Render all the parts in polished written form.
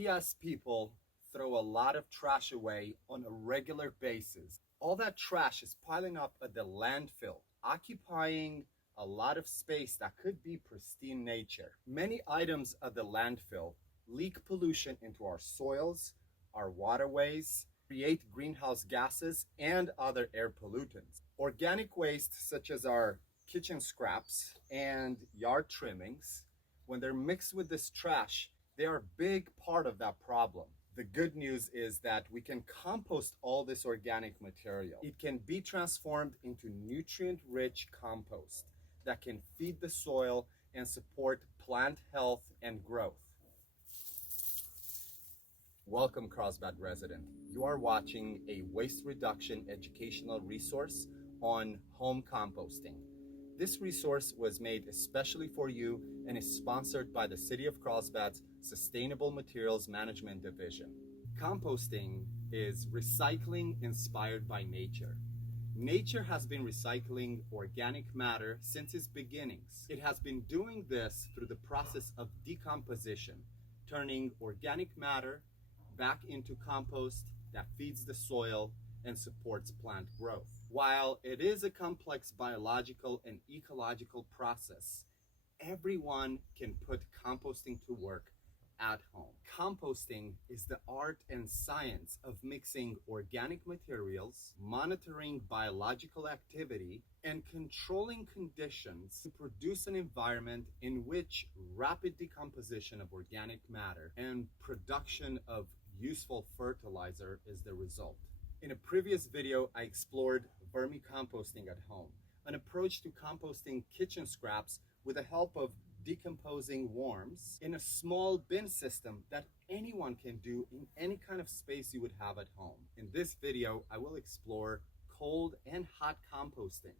We as people throw a lot of trash away on a regular basis. All that trash is piling up at the landfill, occupying a lot of space that could be pristine nature. Many items at the landfill leak pollution into our soils, our waterways, create greenhouse gases and other air pollutants. Organic waste such as our kitchen scraps and yard trimmings, when they're mixed with this trash, they are a big part of that problem. The good news is that we can compost all this organic material. It can be transformed into nutrient-rich compost that can feed the soil and support plant health and growth. Welcome, Carlsbad resident. You are watching a waste reduction educational resource on home composting. This resource was made especially for you and is sponsored by the City of Carlsbad's Sustainable Materials Management Division. Composting is recycling inspired by nature. Nature has been recycling organic matter since its beginnings. It has been doing this through the process of decomposition, turning organic matter back into compost that feeds the soil and supports plant growth. While it is a complex biological and ecological process, everyone can put composting to work at home. Composting is the art and science of mixing organic materials, monitoring biological activity, and controlling conditions to produce an environment in which rapid decomposition of organic matter and production of useful fertilizer is the result. In a previous video, I explored vermicomposting at home, an approach to composting kitchen scraps with the help of decomposing worms in a small bin system that anyone can do in any kind of space you would have at home. In this video, I will explore cold and hot composting,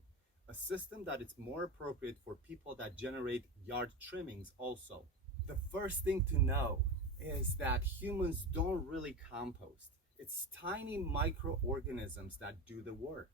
a system that is more appropriate for people that generate yard trimmings also. The first thing to know is that humans don't really compost. It's tiny microorganisms that do the work,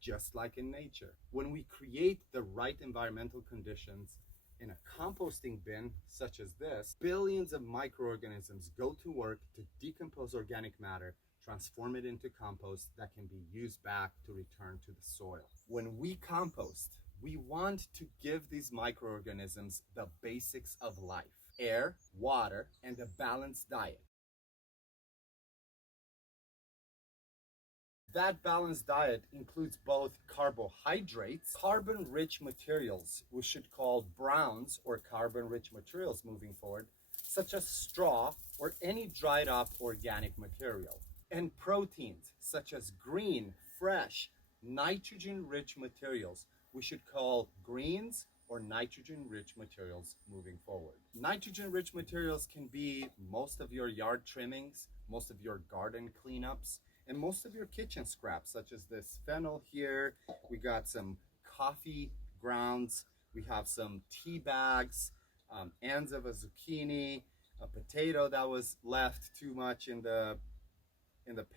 just like in nature. When we create the right environmental conditions in a composting bin such as this, billions of microorganisms go to work to decompose organic matter, transform it into compost that can be used back to return to the soil. When we compost, we want to give these microorganisms the basics of life: air, water, and a balanced diet. That balanced diet includes both carbohydrates, carbon-rich materials, we should call browns or carbon-rich materials moving forward, such as straw or any dried up organic material, and proteins, such as green, fresh, nitrogen-rich materials, we should call greens or nitrogen-rich materials moving forward. Nitrogen-rich materials can be most of your yard trimmings, most of your garden cleanups, and most of your kitchen scraps, such as this fennel here. We got some coffee grounds. We have some tea bags, ends of a zucchini, a potato that was left too much in the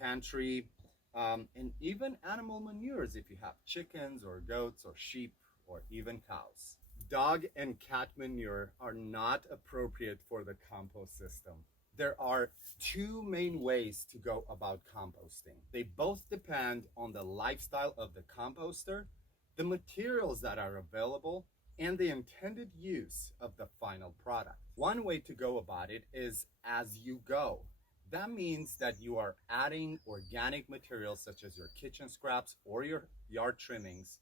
pantry, and even animal manures if you have chickens or goats or sheep or even cows. Dog and cat manure are not appropriate for the compost system. There are two main ways to go about composting. They both depend on the lifestyle of the composter, the materials that are available, and the intended use of the final product. One way to go about it is as you go. That means that you are adding organic materials such as your kitchen scraps or your yard trimmings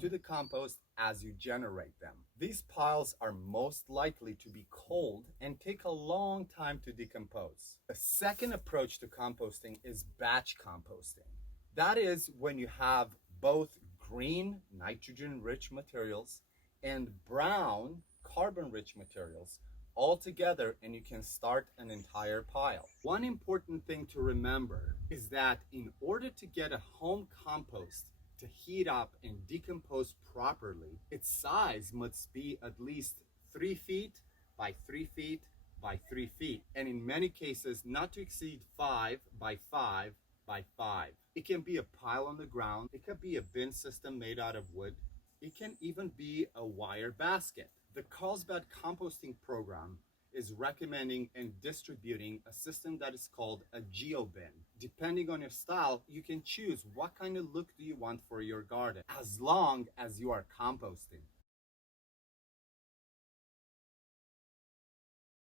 to the compost as you generate them. These piles are most likely to be cold and take a long time to decompose. The second approach to composting is batch composting. That is when you have both green nitrogen-rich materials and brown carbon-rich materials all together, and you can start an entire pile. One important thing to remember is that in order to get a home compost to heat up and decompose properly, its size must be at least 3 feet by 3 feet by 3 feet, and in many cases not to exceed 5 by 5 by 5. It can be a pile on the ground, it could be a bin system made out of wood, it can even be a wire basket. The Carlsbad composting program is recommending and distributing a system that is called a geobin. Depending on your style, you can choose what kind of look do you want for your garden, as long as you are composting.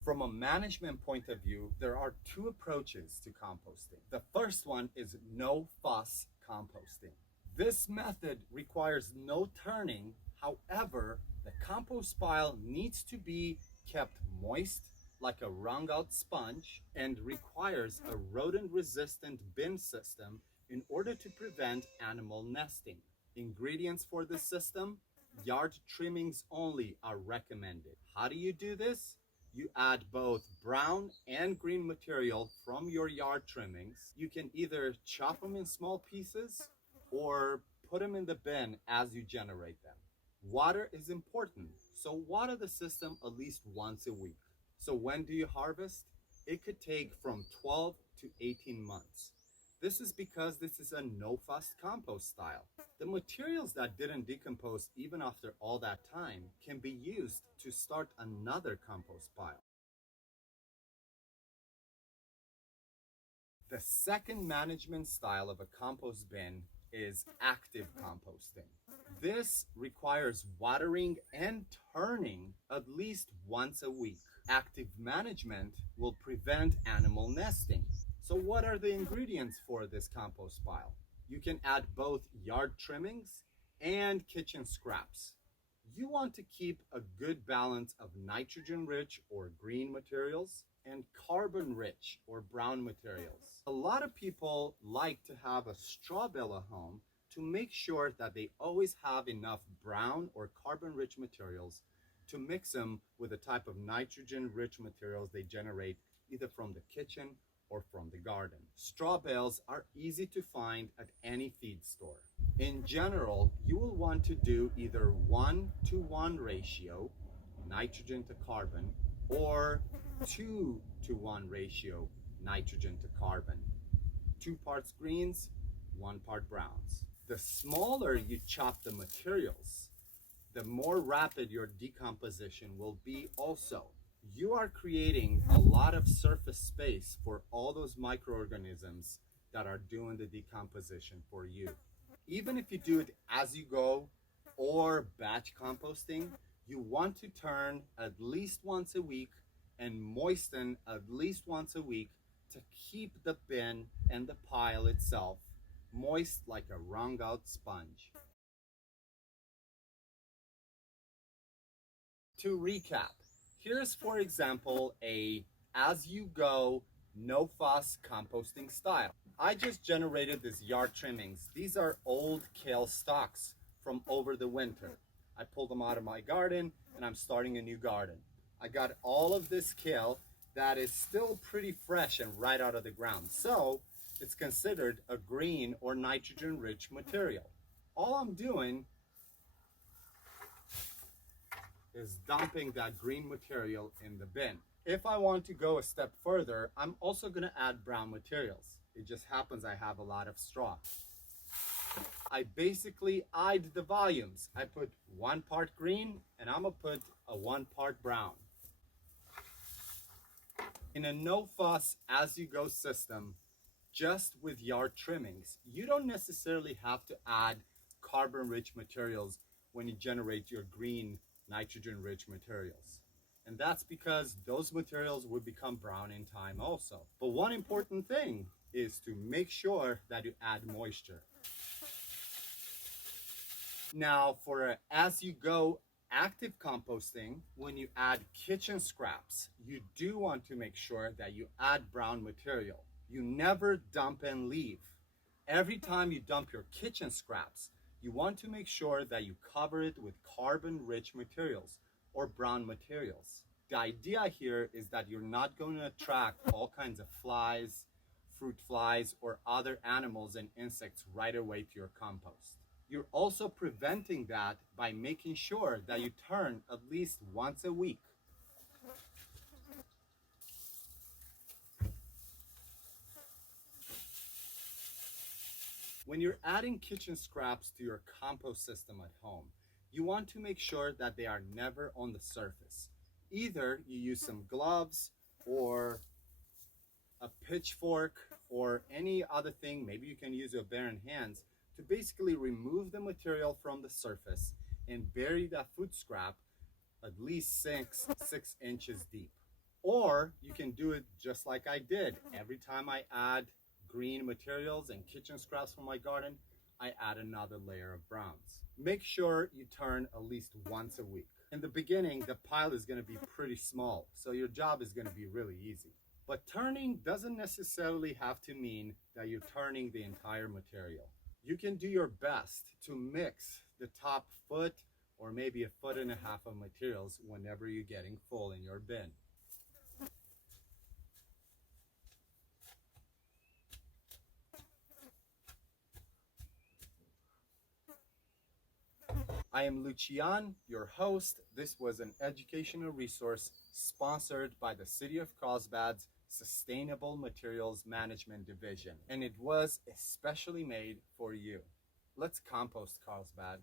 From a management point of view, there are two approaches to composting. The first one is no fuss composting. This method requires no turning. However, the compost pile needs to be kept moist like a wrung out sponge and requires a rodent resistant bin system in order to prevent animal nesting. Ingredients for this system: yard trimmings only are recommended. How do you do this? You add both brown and green material from your yard trimmings. You can either chop them in small pieces or put them in the bin as you generate them. Water is important, so water the system at least once a week. So when do you harvest? It could take from 12 to 18 months. This is because this is a no-fuss compost style. The materials that didn't decompose even after all that time can be used to start another compost pile. The second management style of a compost bin is active composting. This requires watering and turning at least once a week. Active management will prevent animal nesting. So what are the ingredients for this compost pile? You can add both yard trimmings and kitchen scraps. You want to keep a good balance of nitrogen-rich or green materials and carbon-rich or brown materials. A lot of people like to have a straw bale at home to make sure that they always have enough brown or carbon-rich materials to mix them with the type of nitrogen-rich materials they generate either from the kitchen or from the garden. Straw bales are easy to find at any feed store. In general, you will want to do either 1-to-1 ratio, nitrogen to carbon, or 2-to-1 ratio, nitrogen to carbon. 2 parts greens, 1 part browns. The smaller you chop the materials, the more rapid your decomposition will be also. You are creating a lot of surface space for all those microorganisms that are doing the decomposition for you. Even if you do it as you go or batch composting, you want to turn at least once a week and moisten at least once a week to keep the bin and the pile itself moist like a wrung out sponge. To recap, here's for example a as you go no fuss composting style. I just generated this yard trimmings. These are old kale stalks from over the winter. I pulled them out of my garden and I'm starting a new garden. I got all of this kale that is still pretty fresh and right out of the ground. So it's considered a green or nitrogen rich material. All I'm doing is dumping that green material in the bin. If I want to go a step further, I'm also going to add brown materials. It just happens I have a lot of straw. I basically eyed the volumes. I put 1 part green and I'm going to put a 1 part brown. In a no fuss as you go system, just with yard trimmings, you don't necessarily have to add carbon rich materials when you generate your green nitrogen rich materials. And that's because those materials will become brown in time also. But one important thing is to make sure that you add moisture. Now for a as you go active composting, when you add kitchen scraps, you do want to make sure that you add brown material. You never dump and leave. Every time you dump your kitchen scraps, you want to make sure that you cover it with carbon-rich materials or brown materials. The idea here is that you're not going to attract all kinds of flies, fruit flies, or other animals and insects right away to your compost. You're also preventing that by making sure that you turn at least once a week. When you're adding kitchen scraps to your compost system at home, you want to make sure that they are never on the surface. Either you use some gloves or a pitchfork or any other thing, maybe you can use your bare hands to basically remove the material from the surface and bury that food scrap at least six inches deep. Or you can do it just like I did. Every time I add green materials and kitchen scraps from my garden, I add another layer of browns. Make sure you turn at least once a week. In the beginning, the pile is going to be pretty small, so your job is going to be really easy. But turning doesn't necessarily have to mean that you're turning the entire material. You can do your best to mix the top foot or maybe a foot and a half of materials whenever you're getting full in your bin. I am Lucian, your host. This was an educational resource sponsored by the City of Carlsbad's Sustainable Materials Management Division, and it was especially made for you. Let's compost, Carlsbad.